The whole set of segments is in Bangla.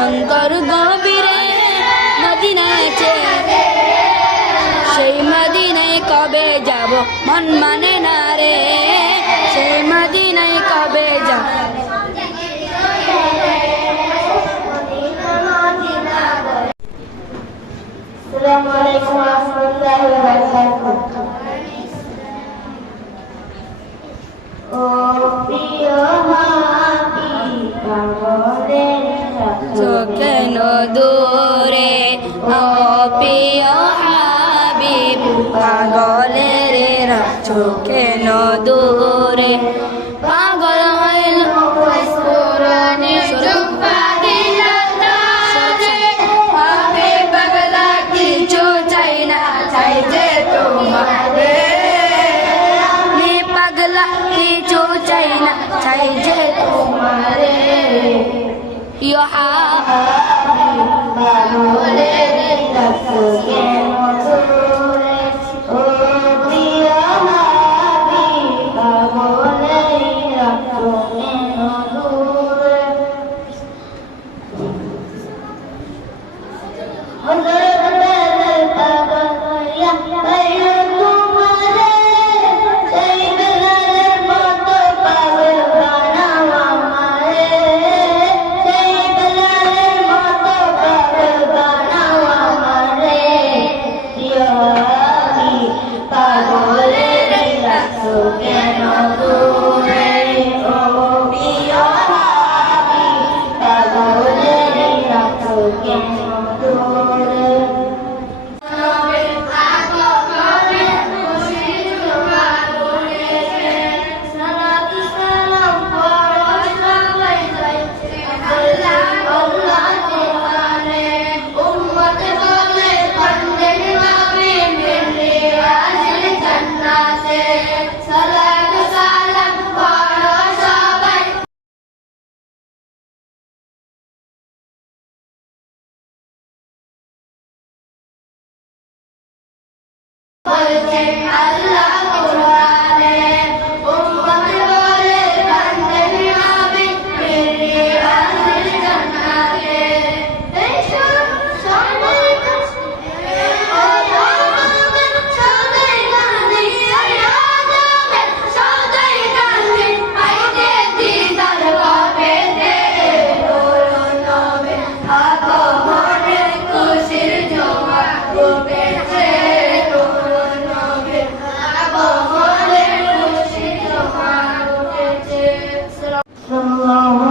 অন্তর গভীরে মদিনায় চেয়ে, সেই মদিনায় কবে যাব মন মানে না রে, সেই মদিনায় কবে যাব। আসসালামু আলাইকুম ওয়া রাহমাতুল্লাহি ওয়া বারাকাতুহু। ও প্রিয় হাবিব আমাদের কেন দূরে, ও প্রিয় হাবিব পাগলের রাখছো কেন দূরে, পাগল হইল কোরআনের জুব্বা দিলা তারে, আমি পাগলা কিছু চাই না, চাই যে তোমারে, আমি পাগলা কিছু চাই না, চাই যে তোমারে। ইয়া হাবিব পাগলের রাখছো কেন দূরে, ও প্রিয় হাবিব পাগলের রাখছো কেন দূরে। আল্লাহ কোরআনে উম্মত বলে বান্দানি হবে মেরে আজিল জান্নাতে, এই সবাই কাছে ও তোমাদের সদাই গান্ধী, আয়াদের সদাই গান্ধী, আইতে দিদার পাবেতে নূর নবে আগমনে খুশির জোয়ার উঠেছে। अस्सलामु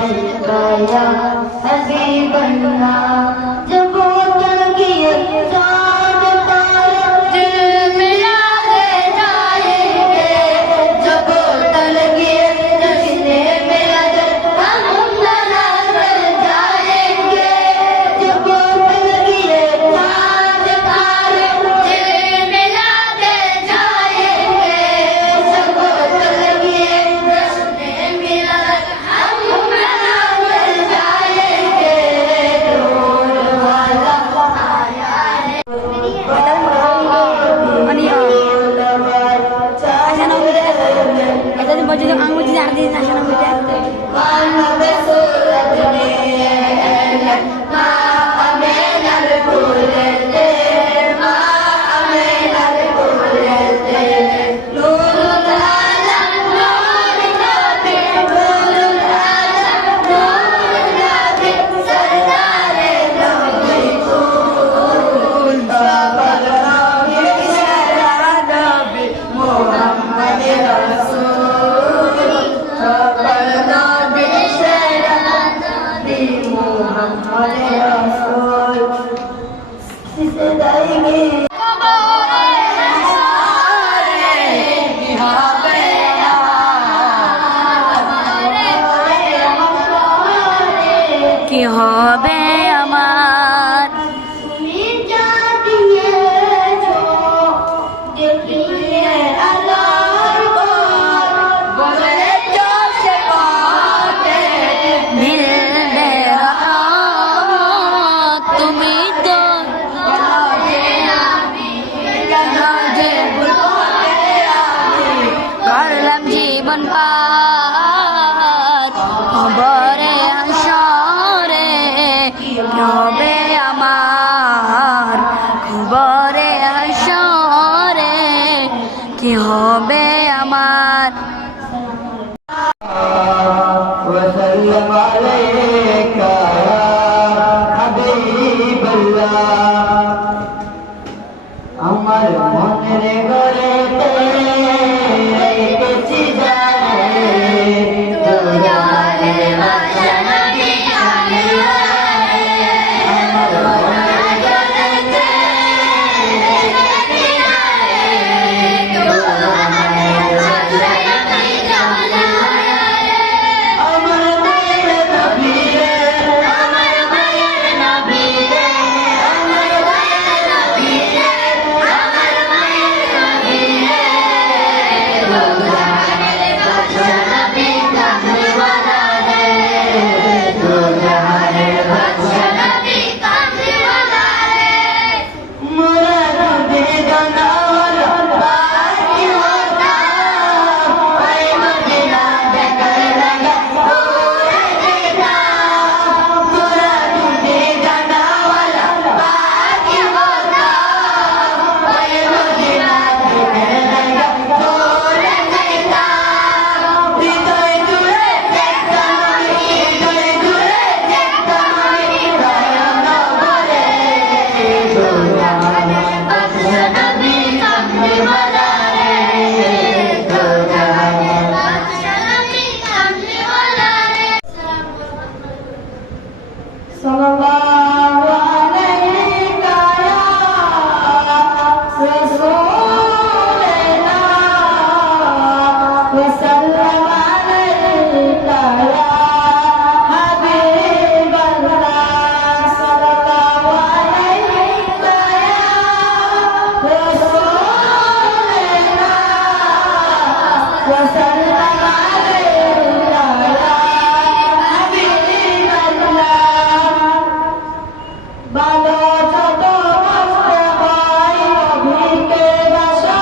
अलैका या हबीबल्लाह। जब वो तलगिए चाँद तारा दिल मिला दे जाएंगे, जब वो तलगिए जश्ने मिला दे हम लगा कर जाएंगे, जब वो तलगिए चाँद तारा दिल मिला दे जाएंगे, जब वो तलगिए जश्ने मिला दे हम लगा कर जाएंगे। মোহাম্মদ রাসূল সিজদায় গিয়ে কি হবে আমার তুমি যা দিয়েছো দেখিয়ে আল্লাহর ঘর বলেছো সে পথে মিলবে রাহত তুমি তো করলাম জীবন পার খবরে হাসরে কি হবে আমার খবরে হাসরে কি হবে আমার وسلم عليك يا حبيب الله আমার মনের ঘরেতে রেখেছি জানে দুলালের বাসা নবী আমার মনের ঘরেতে রেখেছি জানে দুলালের বাসা নবী আমার মায়ের নবী রে আমার মায়ের নবী রে আমার মায়ের নবী রে আমার মায়ের নবী রে দুলালের বাদশা নবী কামলিওয়ালা রে দুলালের বাদশা নবী কামলিওয়ালা রে মোরা নবী জানাওয়ালা বাকি হোতা ওই মদিনা দেখার লাগা পুরা দিনা মোরা নবী জানাওয়ালা বাকি হোতা ওই মদিনা দেখার লাগা পুরা দিনা হৃদয় জুড়ে দেখতাম আমি হৃদয় জুড়ে দেখতাম আমি দয়ানবরে দুলালের বাদশা নবী কামলিওয়ালা রে দুলালের বাদশা নবী কামলিওয়ালা রে সাল্লাল্লাহু আলাইকা ইয়া রাসূলুল্লাহ ওয়া সাল্লাম আলাইকা ইয়া হাবিবাল্লাহ সাল্লাল্লাহু আলাইকা ইয়া রাসূলুল্লাহ ওয়া সাল্লাম আলাইকা ইয়া হাবিবাল্লাহ ভালো যত বাসতে হয় নবীকে বাসো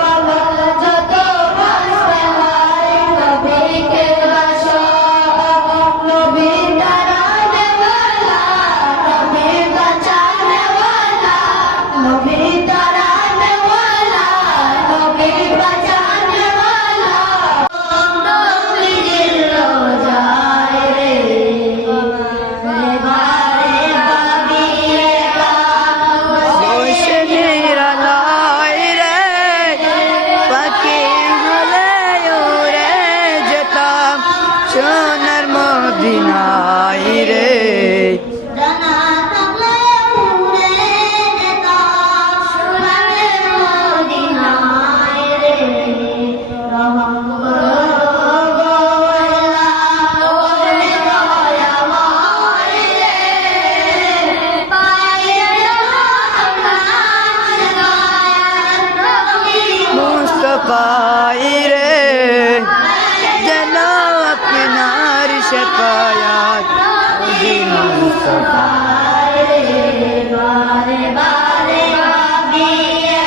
ভালো যত বাসতে হয় নবীকে বাসো নবী তারানে ওয়ালা নবী বাঁচানে ওয়ালা নবী তারানে ওয়ালা নবী বাঁচানে ওয়ালা নবীর রোজায় রে বারে বাবিয়ে বসে নিরালায় রে পাখি হলে উড়ে যেতাম সোনার মদিনায় রে জানা থাকলে উড়ে যেতাম সোনার মদিনায় রে রহম করো গো আল্লাহ ওরে দয়াময় রে পাইয়ে আমার দয়ার নবী মুস্তফাই রে যেন আপনার শেফায়াত মদিনা মুস্তফা বারে বারে বাবিয়ে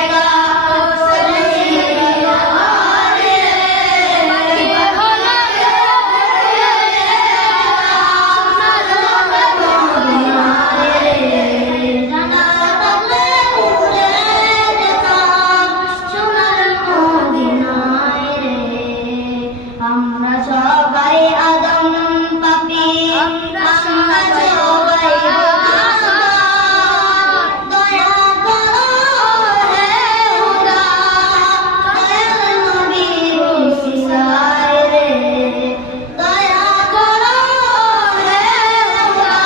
আমরা সবাই আদম পাপী আমরা সবাই দয়া করো হে খুদা দয়াল নবীর সিসায় রে দয়া করো হে খুদা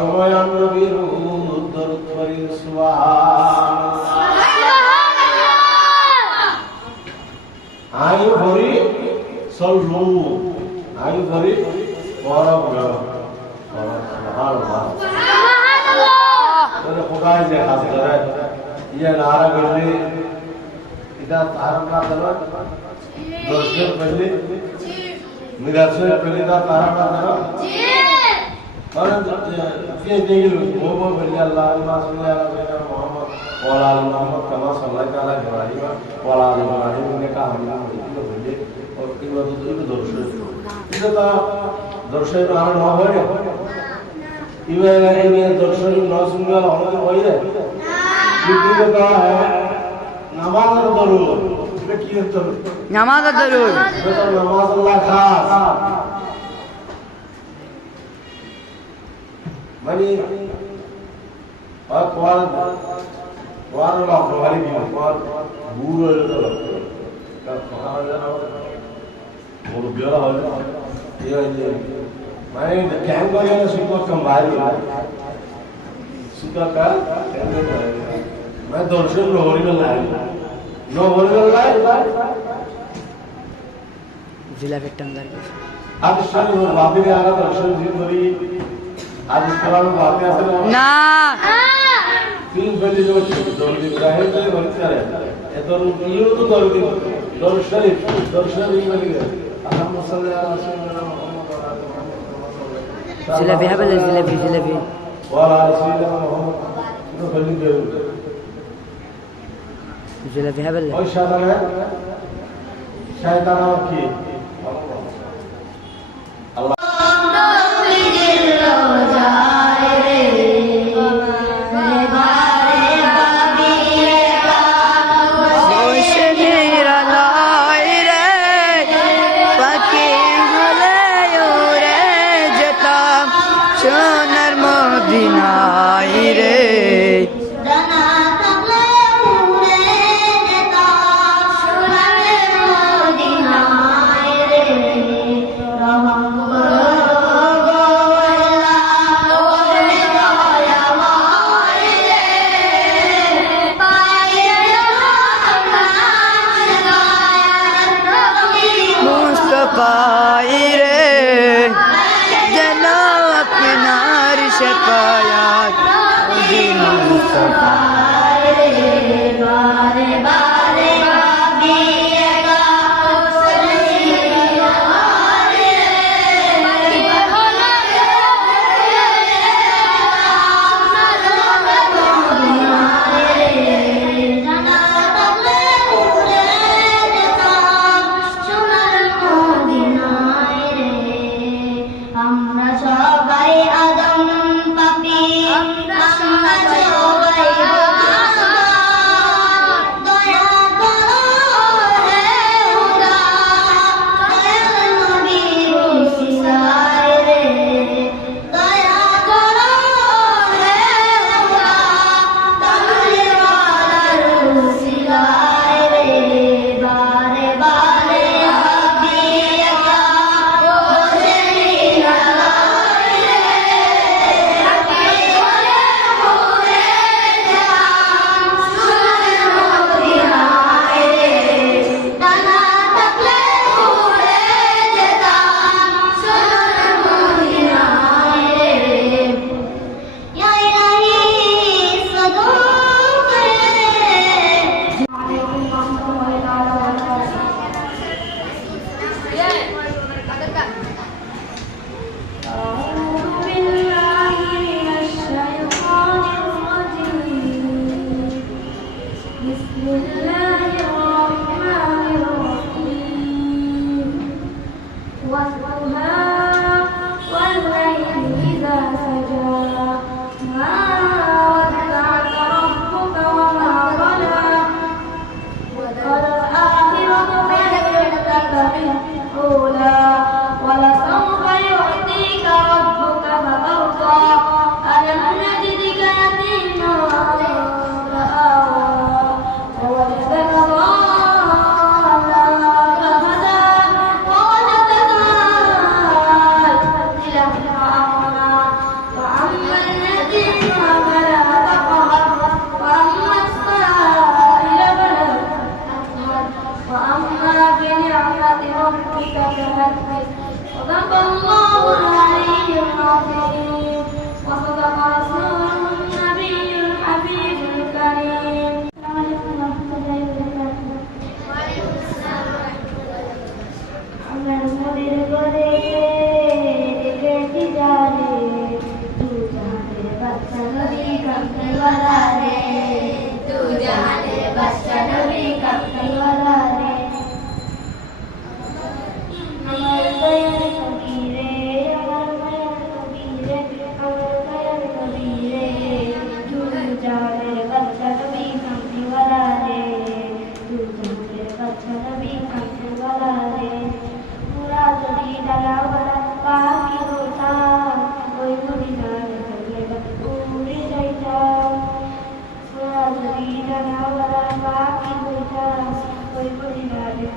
সময় নবীর দরুদ পড়ি সুবহানাল্লাহ। আই ভরি সল্লু আই ভরি পরব সুবহানাল্লাহ। তো খোদাই যে হাত ধরে ইয়ে নারা করলে এটা তারা না ধরে দর্শক পড়লে মিরাজের পড়লে তারা না ধরে কারণ যে দেখল ওবা বলি আল্লাহুম্মা সাল্লি আলা সাইয়্যিদিনা মুহাম্মদ ওয়া আলা আলি মুহাম্মদ কামা সাল্লাইতা আলা ইব্রাহিম ওয়া আলা আলি ইব্রাহিম ইন্নাকা হামিদুম মাজিদ বলে और इनमें तो दर्शन इसे तो दर्शन आने ना हो रे इवे इन्हें दर्शन ना सुनने वाला होने को ही है क्योंकि तो कहा है नमाज दरूद ये किए तो नमाज दरूद ये तो नमाज अल्लाह खास मानी और कुआर ला प्रभारी भी कुआर बूढ़ है तो का कुआर है वो बियाला है ये मैं कैंप वाले ने सुबह कंबाई सुबह का मैं दर्शन लोहरी में लाया जिला वेक्टंगर आज शनि और बातें आ रहा दर्शन जी मेरी आज इसके बाद बातें आ रही ना तीन बजे जो दौड़ इब्राहिम से बच्चा है ये तो ये तो दौड़ शरीफ दर्शन ही मिल गया अल्लाह सल्लल्लाहु अलैहि वसल्लम जिलेबी है बले जिलेबी वाला रसूलुल्लाह मोहम्मद तो बलि दे जिलेबी है बले और शैतान की সোনার মদিনায় রে জানা থাকলে উড়ে যেতাম সোনার মদিনায় রে রহম করো গো আল্লাহ ওরে দয়াময় রে পাইয়ে মুস্তফাই রে যেন আপনার শিকায়াত বারে বারে ভাবিয়েগা আমরা সবাই আদম পাপী আমরা সবাই وأما بنعمة ربك فحدث صدق الله العلي العظيم وصدق رسوله النبي الحبيب الكريم. السلام عليكم ورحمة الله وبركاته. আমার মনের ঘরে রেখেছি জানে তু জানে বাচ্চা নবী কামলিওয়ালা রে তু জানে বাচ্চা নবী কামলিওয়ালা রে আমার দয়ার কবিরে আমার মায়ার কবিরে আমার দয়ার কবিরে তু জানে বাচ্চা নবী কামলিওয়ালা রে তু জানে বাচ্চা নবী কামলিওয়ালা রে पूरा जदी डाला वाला पाकी होता कोई मदीना में पूरी जाइता पूरा जदी डाला वाला पाकी होता कोई मदीना में